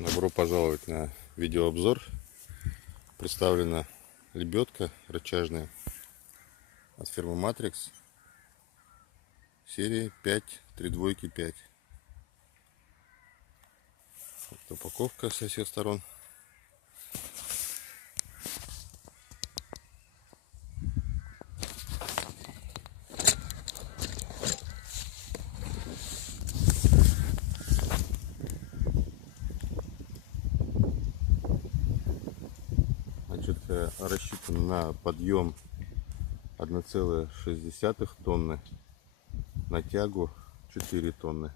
Добро пожаловать на видеообзор. Представлена лебедка рычажная от фирмы Matrix, серии 5-3-2-5. Вот упаковка со всех сторон. Значит, рассчитан на подъем 1,6 тонны, на тягу 4 тонны.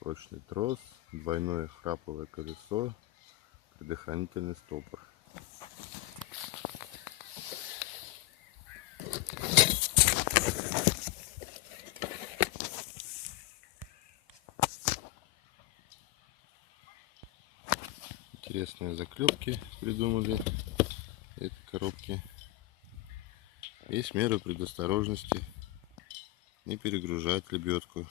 Прочный трос, двойное храповое колесо, предохранительный стопор. Интересные заклепки придумали этой коробки. Есть меры предосторожности: не перегружать лебедку,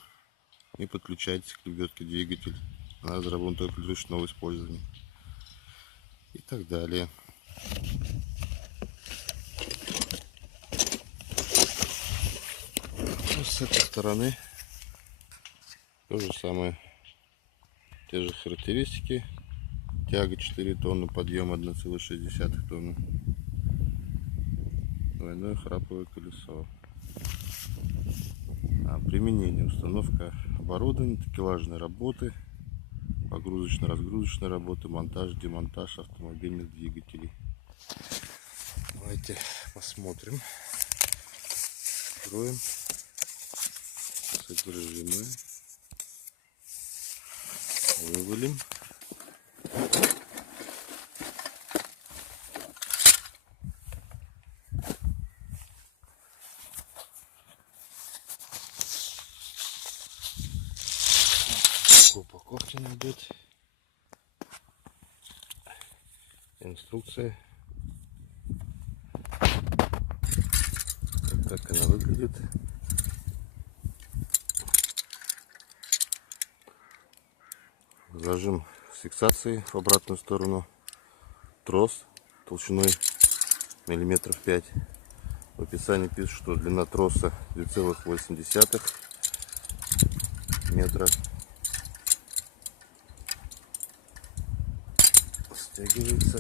не подключать к лебедке двигатель, она заработает только для ручного использования и так далее. С этой стороны то же самое, те же характеристики: тяга 4 тонны, подъем 1,6 тонны, двойное храповое колесо. Применение: установка оборудования, такелажные работы, погрузочно-разгрузочные работы, монтаж, демонтаж автомобильных двигателей. Давайте посмотрим, откроем содержимое, вывалим. Упаковки найдет, инструкция, вот так она выглядит. Зажим с фиксацией в обратную сторону, трос толщиной миллиметров 5. В описании пишут, что длина троса 2,8 метра. Стягивается.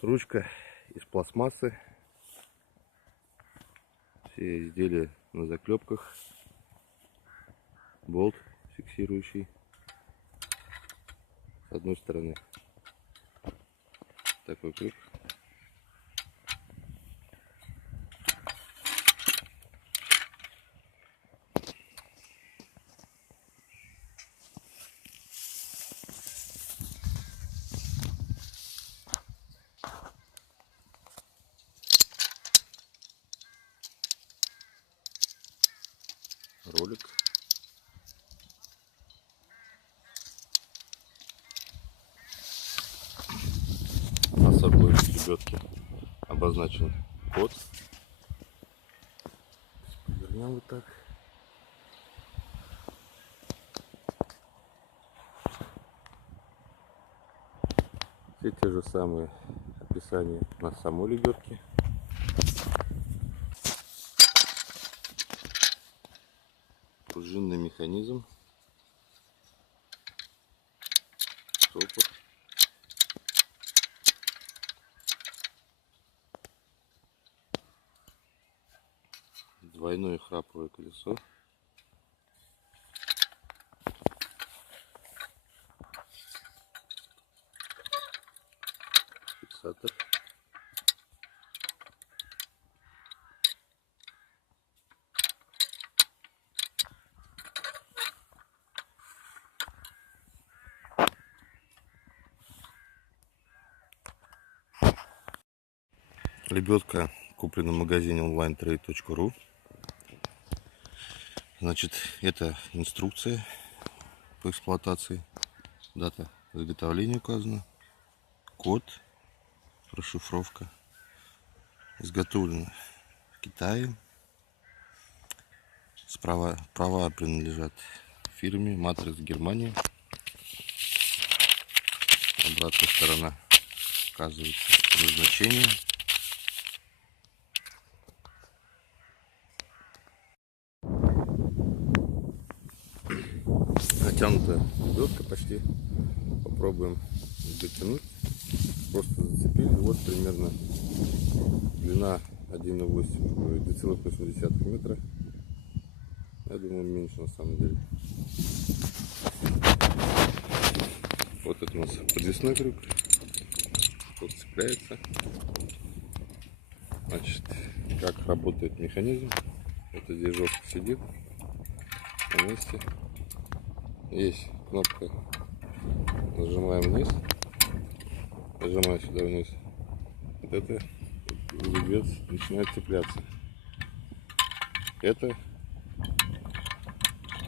Ручка из пластмассы. Все изделия на заклепках. Болт фиксирующий. С одной стороны такой крюк. Ролик. На собой лебедки обозначен код. Повернем вот так. Все те же самые описания на самой лебедке. Пружинный механизм, стопор, двойное храповое колесо, фиксатор, лебедка куплена в магазине onlinetrade.ru. Значит, это инструкция по эксплуатации. Дата изготовления указана. Код. Расшифровка. Изготовлено в Китае. Права принадлежат фирме Матрикс Германия. Обратная сторона указывается назначение. Натянутая веревка почти. Попробуем дотянуть. Просто зацепили. Вот примерно длина 2,8 метра. Я думаю, меньше на самом деле. Вот это у нас подвесной крюк. Тут цепляется. Значит, как работает механизм. Это здесь жестко сидит на месте. Есть кнопка. Нажимаем вниз. Нажимаю сюда вниз. Вот это зубец начинает цепляться. Это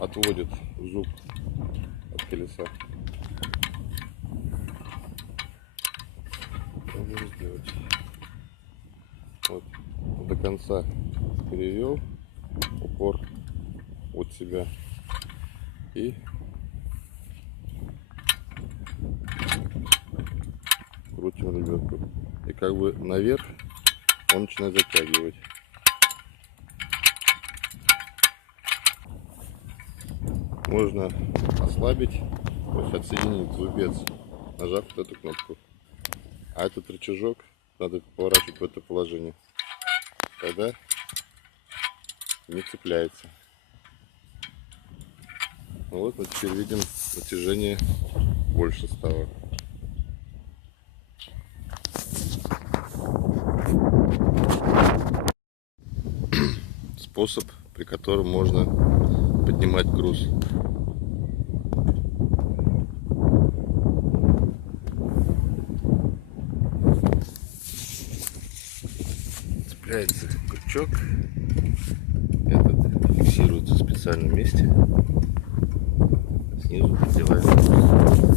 отводит зуб от колеса. Что сделать? Вот до конца перевел упор от себя и крутим ребятку. И как бы наверх он начинает затягивать. Можно ослабить, то есть отсоединить зубец, нажав вот эту кнопку. А этот рычажок надо поворачивать в это положение. Тогда не цепляется. Вот мы теперь видим натяжение больше стало. Способ, при котором можно поднимать груз. Цепляется крючок. Этот фиксируется в специальном месте. Снизу надевается.